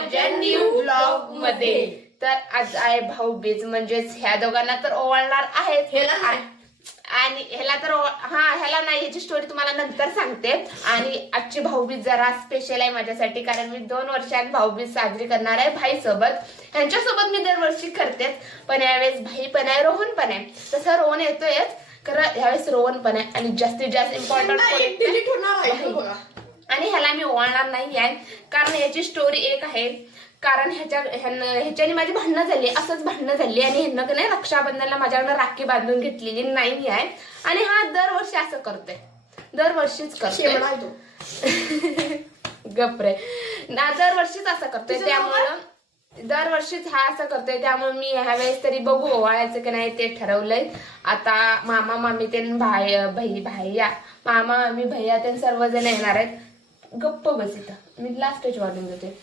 माझ्या new blog मध्ये. तर आज आहे भाऊबीज, म्हणजेच ह्या दोघांना तर ओवाळणार आहेत आणि ह्याला नाही, ह्याची स्टोरी तुम्हाला नंतर सांगते. आणि आजची भाऊबीज जरा स्पेशल आहे माझ्यासाठी, कारण मी 2 वर्षांत भाऊबीज साजरी करणार आहे भाई सोबत. ह्यांच्यासोबत मी दरवर्षी करतेच, पण यावेळेस भाई पण आहे, रोहन पण आहे. तसं रोहन येतोयच खरं, यावेळेस रोहन पण आहे. आणि जास्तीत जास्त इम्पॉर्टंट आणि ह्याला मी ओवाळणार नाही आहे, कारण याची स्टोरी एक आहे. कारण ह्याच्याने माझी भांडणं झाली, असंच भांडणं झाली. आणि ह्यांना का नाही रक्षाबंधनला माझ्याकडनं राखी बांधून घेतलेली नाही आहे. आणि हा दरवर्षी असं करतोय, दरवर्षीच करतोय. गप्रे ना, दरवर्षीच असं करतोय, त्यामुळं दरवर्षीच हा असं करतोय. त्यामुळे मी ह्या वेळेस तरी बघू ओवाळायचं की नाही ते ठरवलंय. आता मामा मामी ते भैया मामा मामी भैया ते सर्वजण येणार आहेत. गप्प बस, इथं मी लास्टच वाढून देते.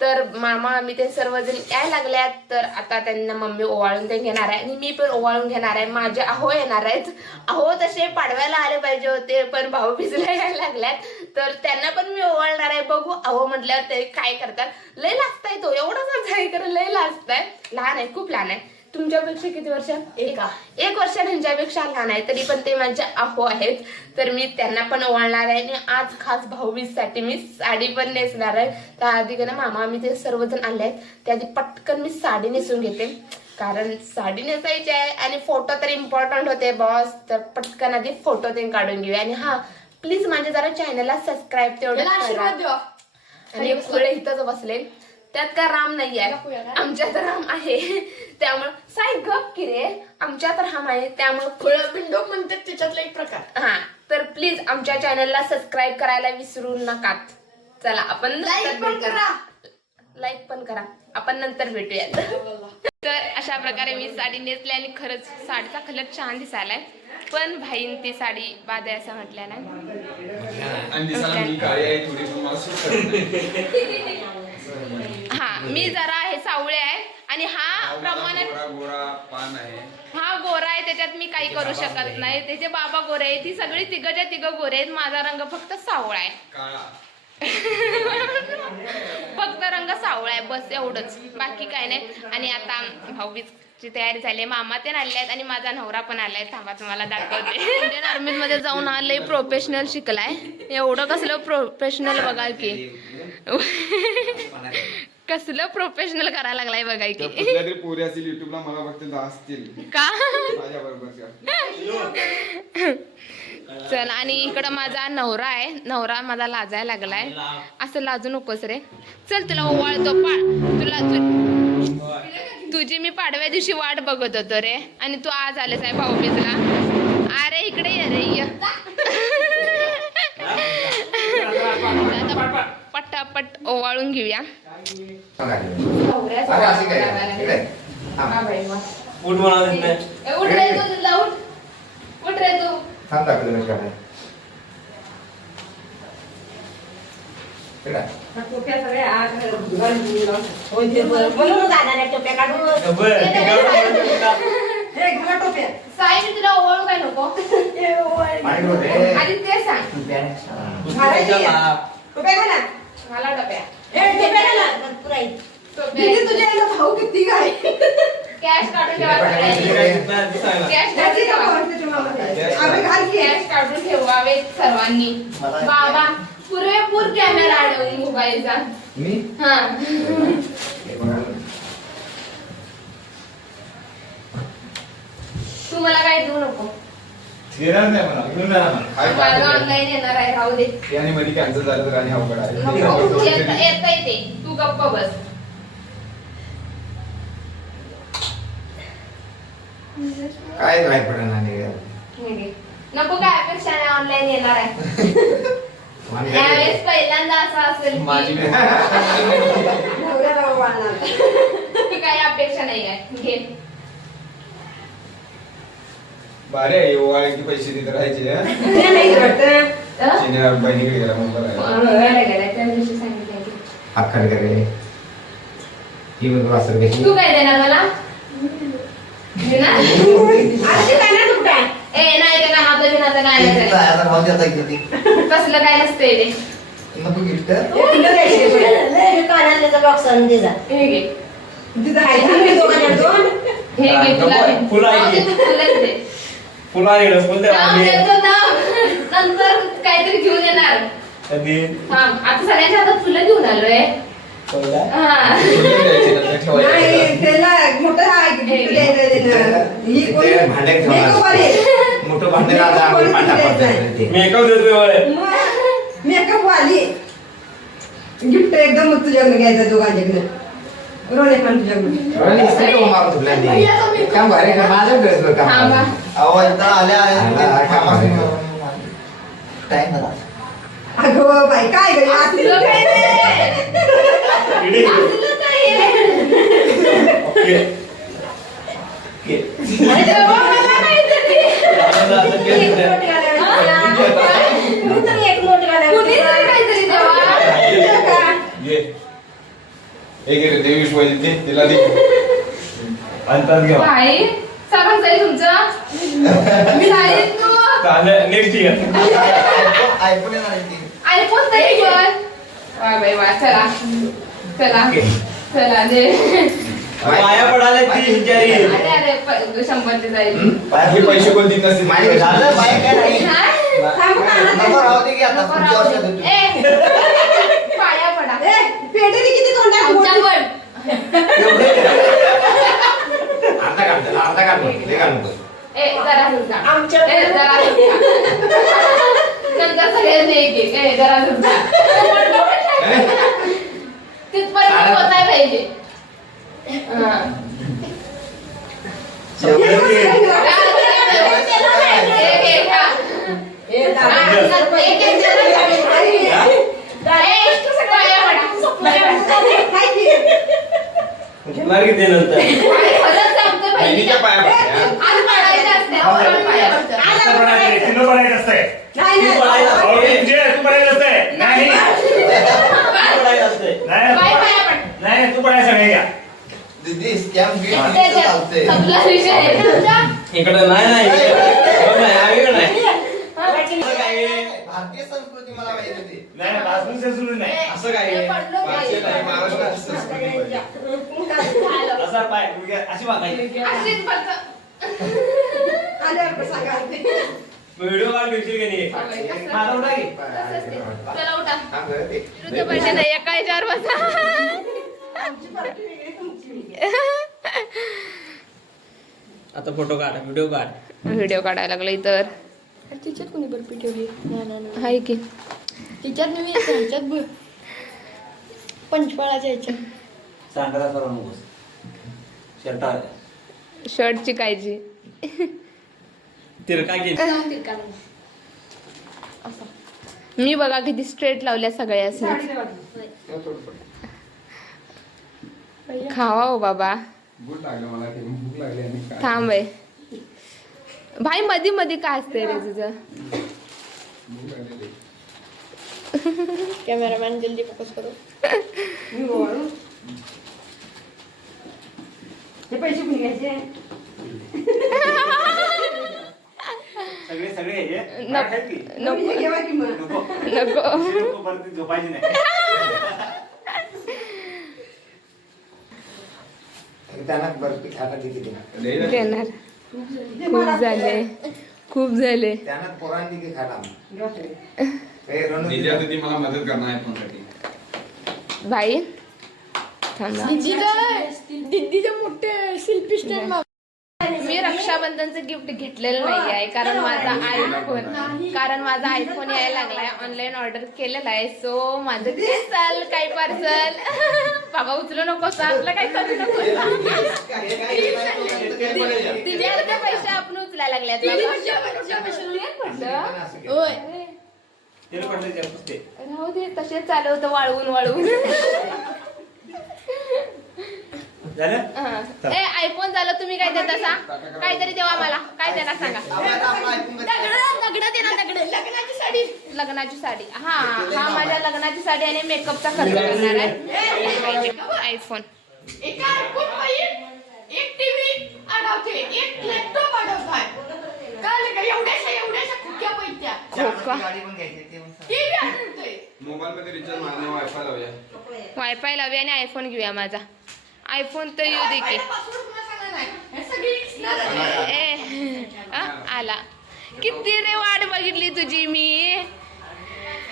तर मामा आम्ही ते सर्वजण यायला लागल्यात. तर आता त्यांना मम्मी ओवाळून ते घेणार आहे आणि मी पण ओवाळून घेणार आहे. माझे अहो येणार आहेत. अहो तसे पाडव्याला आले पाहिजे होते, पण भाऊबीजला यायला लागल्यात, तर त्यांना पण मी ओवाळणार आहे. बघू अहो म्हटल्यावर ते काय करतात. लय लाजताय, तो एवढाच आहे खरं, लय लाजताय. लहान आहे, खूप लहान आहे. तुमच्यापेक्षा किती वर्ष? 1 वर्ष त्यांच्यापेक्षा लहान आहे, तरी पण ते माझे अहो आहेत. तर मी त्यांना पण ओवाळणार आहे. आणि आज खास भाऊबीजसाठी मी साडी पण नेसणार आहे. त्याआधी का ना मामा मी ते सर्वजण आले आहेत, त्याआधी पटकन मी साडी नेसून घेते, कारण साडी नेसायची आहे. आणि फोटो तर इम्पॉर्टंट होते बॉस, तर पटकन आधी फोटो ते काढून घेऊया. आणि हा प्लीज माझ्या जरा चॅनलला सबस्क्राईब तेवढं करा. आणि खुळे इथंच बसले, त्यात काय राम नाही आहे, आमच्यात राम आहे. त्यामुळं साई गप की रे, आमच्यात राम आहे, त्यामुळे बिंडोक म्हणतात त्याच्यातला एक प्रकार. हा, तर प्लीज आमच्या चॅनलला सबस्क्राईब करायला विसरू नका. चला आपण लाईक पण करा, आपण नंतर भेटूयात. तर अशा प्रकारे मी साडी नेसली आणि खरंच साडीचा कलर छान दिसायलाय. पण भाईन ती साडी बाद आहे असं म्हटलं ना. हा, मी जरा हे सावळे आहे आणि हा प्रमाणात हा गोरा आहे, त्याच्यात मी काही करू शकत नाही. त्याचे बाबा गोरे आहे, ती सगळी तिघं गोरे आहेत. माझा रंग फक्त सावळा आहे. फक्त रंग सावळा आहे, बस एवढंच, बाकी काय नाही. आणि आता भाऊबीजची तयारी झाली, मामा ते आले आहेत आणि माझा नवरा पण आलाय. थांबा तुम्हाला दाखवते. इंडियन आर्मी मध्ये जाऊन आलंय, प्रोफेशनल शिकलाय. एवढं कसलं प्रोफेशनल बघा की, कसलं प्रोफेशनल करायला लागलाय बघा की. पोरी असतील युट्यूबला मला बघतील असतील का माझ्या बरोबर. चल, आणि इकडं माझा नवरा आहे. नवरा माझा लाजायला लागलाय. असं लाजू नकोस रे. चल तुला ओवाळतो, तुझी मी पाडव्या दिवशी वाट बघत होतो रे, आणि तू आज आलेस आहे भाऊबीजला. अरे इकडे ये रे. आता पटापट ओवाळून घेऊया. उठ रे तू. साई मी तुला ओवाळू काय नको आधी ते सांग. मला टोप्या भाऊ किती काय कॅश काढून ठेवा. कॅश काढून ठेवावे सर्वांनी. बाबा पुरेपूर कॅमेरा अडवून मोबाईलचा. हा, तू मला काय देऊ नको. माझं ऑनलाईन येणार आहे, राहू दे. कॅन्सल झालं तर आणि अवघड नको, येता येते, तू गप्प बस. काय राय पडणार नको, काय अपेक्षा नाही, ऑनलाईन येणार आहे. यावेळेस पहिल्यांदा असं असेल की काही अपेक्षा नाही आहे. घे बारे ओवाळ्याचे पैसे देत राहायचे. बहिणीकडे गेला तू काय देणार मला? कसलं काय नसतंय ते. कानातल्याचा बॉक्स आणून दे जा. हे घे तिथं आहे आम्ही दोघांना दोन. हे घे तुला दे. फुलं आहे जाऊ दे, की? तुलाच दे. पुन्हा येणं फुल जाऊ दे, तो जाऊ. नंतर काहीतरी घेऊन येणार. कधी थांब, आता सगळ्यांच्या हातात फुलं घेऊन आलोय. हा. नाही त्याला मोठं आहे की gift द्यायचं त्याला. ही कोणी- ते भांडे ठेवणार. makeup वाले. मोठं भांडे राहतं आम्ही पाटा पडतात ते. मेकअप देतोय मग makeup वाली गिफ्ट एकदम तुझ्याकडे घ्यायचं दोघांच्याकडे रोने पण तुझ्याकडे आणि इस्त्री करून मारत होत्या ते. काम भारी का? माझं ड्रेसवर काम थांबा. करायचं. टाइम झाला. अगं बाई काय गं तुला असलं काय रे? तुला काय आहे? ओके अरे बाबा, मला काहीतरी. एक नोट घालायला. तू तर एक नोट घालायला. कुणीतरी काहीतरी देवा. ये. एक रे देवीश वैद्य दे, तिला दे. अंतर घ्या बाई, सामान जाईल तुमचं. मी झालीच तू. चालेल नेक्स्ट इयर आयफोन येणार आहे ती. आयफोन तरी पण. वा बाई वा, चला. चला. चला दे. पाया पडाले ती बिचारी अरे अरे 100 चे जाईल. हे पैसे कोण देत नसतील. नाही. नंबर राहू दे की आता नको पुढच्या राहू वर्षात दे. देतो. ए, पाया पडा. पेटरी किती तोंडात आमच्या मोठी. पण. अर्धा काढ त्याला, अर्धा काढ मग. लय काढ नको. ए, जरा सुद्धा. आमच्या ए, जरा सुद्धा. नंतर सगळ्यांनी एक ए, जरा सुद्धा. तिथपर्यंत पोचाय पाहिजे. हा. एक, एक, हा. ए, दादा. एक, एक जरा ए, पाया पडा. काय की? घेणार किती नंतर खरंच सांगते बहिणीच्या बहिणीला. पाया पडल्या. आज पडायचं असते, आज पाया. असं पडायचं, तुला पडायचं असतंय. नाही, नाही. तू पडायला अहो, म्हणजे तू पडायचं असतंय. नाही तू पडायला असतंय. नाही, पाय पाया पड. नाही तू पडायचं सगळे घ्या. दीदी स्कॅम बिल त्याच्यात चालते. संपला विषय आहे. इकडे नाही इकडे नाही आम्ही नाही असं काय आहे? भारतीय संस्कृती मला माहिती होती. नाही पासून सेन्सुरी नाही. असं काय आहे? भारतीय आणि महाराष्ट्राची संस्कृती पाहिजे. झालं. असा पाय मुलगा अशी वागायची अशीच फक्त. आल्यावर सांगा ते. व्हिडिओ काढ दिवशी की नाही कसं? माझा उठा की तसंच ते. चला उठा. हा, बरं ते. विरुद्ध पार्टी नाही, एका ह्याच्यावर बसा. आता फोटो काढ व्हिडिओ काढ व्हिडिओ काढायला लागला तर तिच्यात कोणी बर्फी ठेवली हाय की तिच्यात मी ह्याच्यात पंचफळाच्या ह्याच्यात सांडा करू नकोस शर्ट शर्टची काळजी. तिरका घे मी बघा किती स्ट्रेट लावल्या सगळ्याच. खावा हो बाबा. भूक लागलं मला ते. भूक लागली आणि काय? थांब आहे भाई. मधी मधी काय असतंय रे तुझं. भूक लागली लई. कॅमेरामॅन जल्दी फोकस करो. हे पैसे कुणी घ्यायचे सगळे सगळे हे नको आहेत की? नको घेवा की मग. नको नको. नको परत झोपायची नाही त्यांना बर्फी खायला किती देणार? देणार. खूप झाले खूप झाले. त्यांना पोरांनी की खायला घेवा तरी. ए, रणू निजा दीदी मला मदत करणार आहे फोनसाठी. भाई थांबा. दीदीचे मोठे शिल्पी स्टँड मी रक्षाबंधनचं गिफ्ट घेतलेलं नाही आहे कारण माझा आयफोन यायला लागलाय. ऑनलाईन ऑर्डर केलेला आहे. सो माझं दिसाल काही पार्सल. बाबा उचलू नको आपलं काही करू नको. तिने अर्धे पैसे आपण उचलायला लागल्यात. होय तेल पडले त्या पुसते राहू दे तसेच चालू होतं वाळवून वाळवून. झालं ए आयफोन झालं तुम्ही काय देता सांग. काहीतरी देवा मला काय देणार सांगा. दगड देणार दगड. लग्नाची साडी. लग्नाची साडी हा हा माझ्या लग्नाची साडी आणि मेकअपचा खर्च करणार आहे. आयफोन. एक आयफोन पाहिजे, एक टीव्ही अडवते, एक लॅपटॉप अडवताय. कळलं का? एवढ्याशा खुक्या पैकी खोका मोबाईल मध्ये रिचार्ज मारणे वायफाय लावूया. वायफाय लावूया आणि आयफोन घेऊया माझा. आयफोन तर येऊ दे की. आला. किती रे वाट बघितली तुझी मी.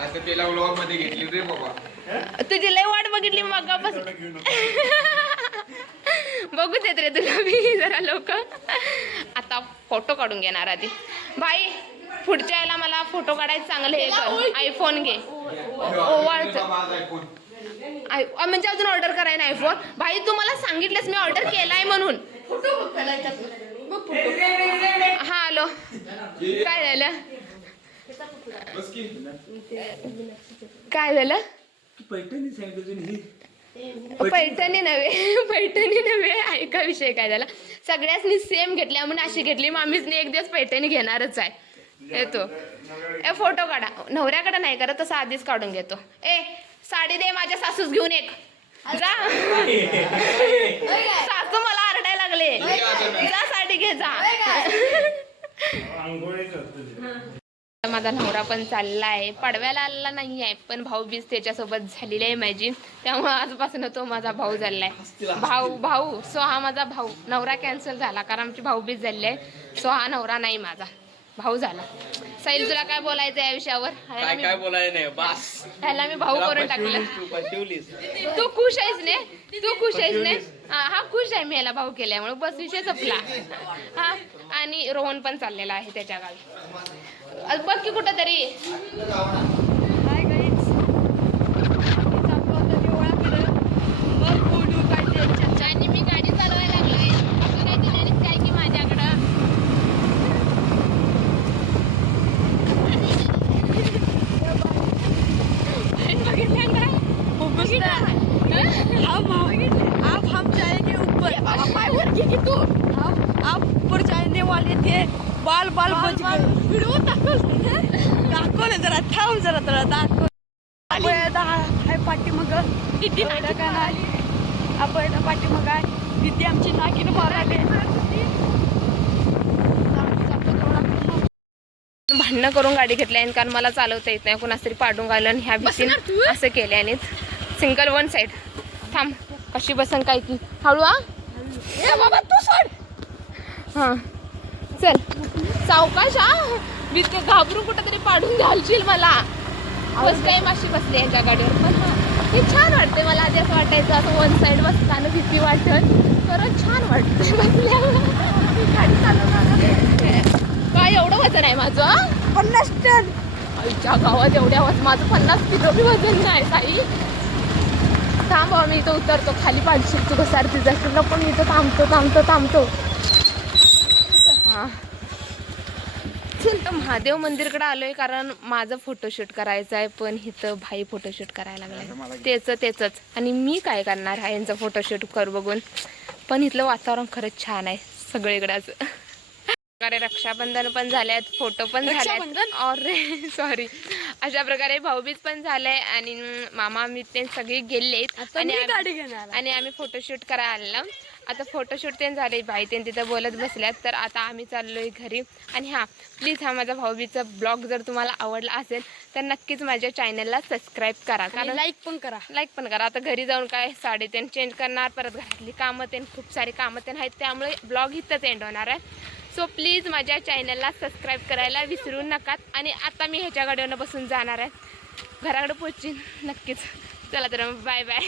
आता त्याला व्लॉग मध्ये घेतली रे बाबा. तुझी लय वाट बघितली मगापासून. बघू देत रे तुला मी जरा लोक. आता फोटो काढून घेणार आधी. भाई पुढच्या याला मला फोटो काढायचं चांगलं हे कर. आयफोन घे. ओवाळचं. माझा आयफोन. म्हणजे अजून ऑर्डर कराय ना आयफोन. भाई तू मला सांगितलंस मी ऑर्डर केलाय म्हणून. हा आलो. काय झालं बस की. काय झालं. पैठणी सांगितलं पैठणी नव्हे ऐका विषय काय झाला. सगळ्यासनी सेम घेतल्या म्हणून अशी घेतली. मामीसने एक दिवस पैठणी घेणारच आहे. येतो ए फोटो काढा. नवऱ्याकडे नाही करत तसं आधीच काढून घेतो. ए साडी दे माझ्या सासूस घेऊन एक जा. सासू मला आरडायला लागले. जा साडी घे जा. माझा नवरा पण चाललाय. पडव्याला आलेला नाही आहे पण भाऊबीज त्याच्यासोबत झालेली आहे माझी. त्यामुळे आजपासून तो माझा भाऊ झालाय. भाऊ सो हा माझा भाऊ. नवरा कॅन्सल झाला कारण आमची भाऊबीज झाली आहे. सो हा नवरा नाही माझा भाऊ झाला. साहिल तुला काय बोलायचं या विषयावर. काय बोलायचं नाही बास. ह्याला मी भाऊ करून टाकलं. तू खुश आहेस ने. तू खुश आहेस ने. हा खुश आहे मी याला भाऊ केल्यामुळे. बस विषय संपला. हा आणि रोहन पण चाललेला आहे त्याच्या गावी. बघ की कुठं तरी. आणि मी गाडी चालवायला लागलोय. असं काही दिलेलीच काय की माझ्याकडं. अब हम जाएंगे ऊपर. अब ऊपर जाने वाले थे. बाल बाल बच गए. व्हिडिओ दाखव ना जरा. थांब जरा जरा दाखव. हाय पाठीमाग किती नाटकानं आली. आपण पाठीमाग आहे तिथे आमची नाकीनं मारायले. भांडणं करून गाडी घेतली आहे कारण मला चालवता येत नाही. कोणाच तरी पाडून घालून आणि ह्या भीतीने असं केले. आणि सिंगल वन साईड. थांब कशी बसन काय की. हळू हा बाबा तू सोड. हा चल सावकाश हा. मी ते घाबरून कुठं तरी पाडून घालशील मला. बस काही माशी बसली ह्याच्या गाडीवर. पण हे छान वाटते मला. आधी असं वाटायचं असं वन साईड बसताना भीती वाटत. खरंच छान वाटते बसल्यावर. गाडी चालवणार काय एवढं वजन आहे माझं. 50 टन. आईच्या गावात एवढ्या माझं 50 किलो बी वजन नाही ताई. थांब मी इथं उतरतो. खाली पाडशील तू घसारती जाशील. नको मी इथं थांबतो. हा चल तर महादेव मंदिरकडे आलोय कारण माझं फोटोशूट करायचं आहे. पण इथं भाई फोटोशूट करायला लागलाय. तेच आणि मी काय करणार आहे यांचं फोटोशूट कर बघून. पण इथलं वातावरण खरंच छान आहे सगळीकडेच. रक्षाबंधन पण झाल्यात. फोटो पण झाल्यात. अरे सॉरी. अशा प्रकारे भाऊबीज पण झालंय आणि मामा मी ते सगळे गेलेत. आणि आम्ही फोटोशूट करायला आलेलो. आता फोटोशूट ते झाले. भाई ते तिथं बोलत बसल्यात. तर आता आम्ही चाललोय घरी. आणि हां प्लीज हा माझा भाऊबीजचा ब्लॉग जर तुम्हाला आवडला असेल तर नक्कीच माझ्या चॅनलला सबस्क्राईब करा. कारण लाईक पण करा. आता घरी जाऊन काय साडी ते चेंज करणार. परत घरातली कामं ते खूप सारी कामं ते आहेत. त्यामुळे ब्लॉग इथंच एंड होणार आहे. सो प्लीज माझ्या चॅनलला सबस्क्राईब करायला विसरू नका. आणि आता मी ह्याच्या गाडीवरनं बसून जाणार आहे. घराकडे पोहोचीन नक्कीच. चला तर बाय बाय.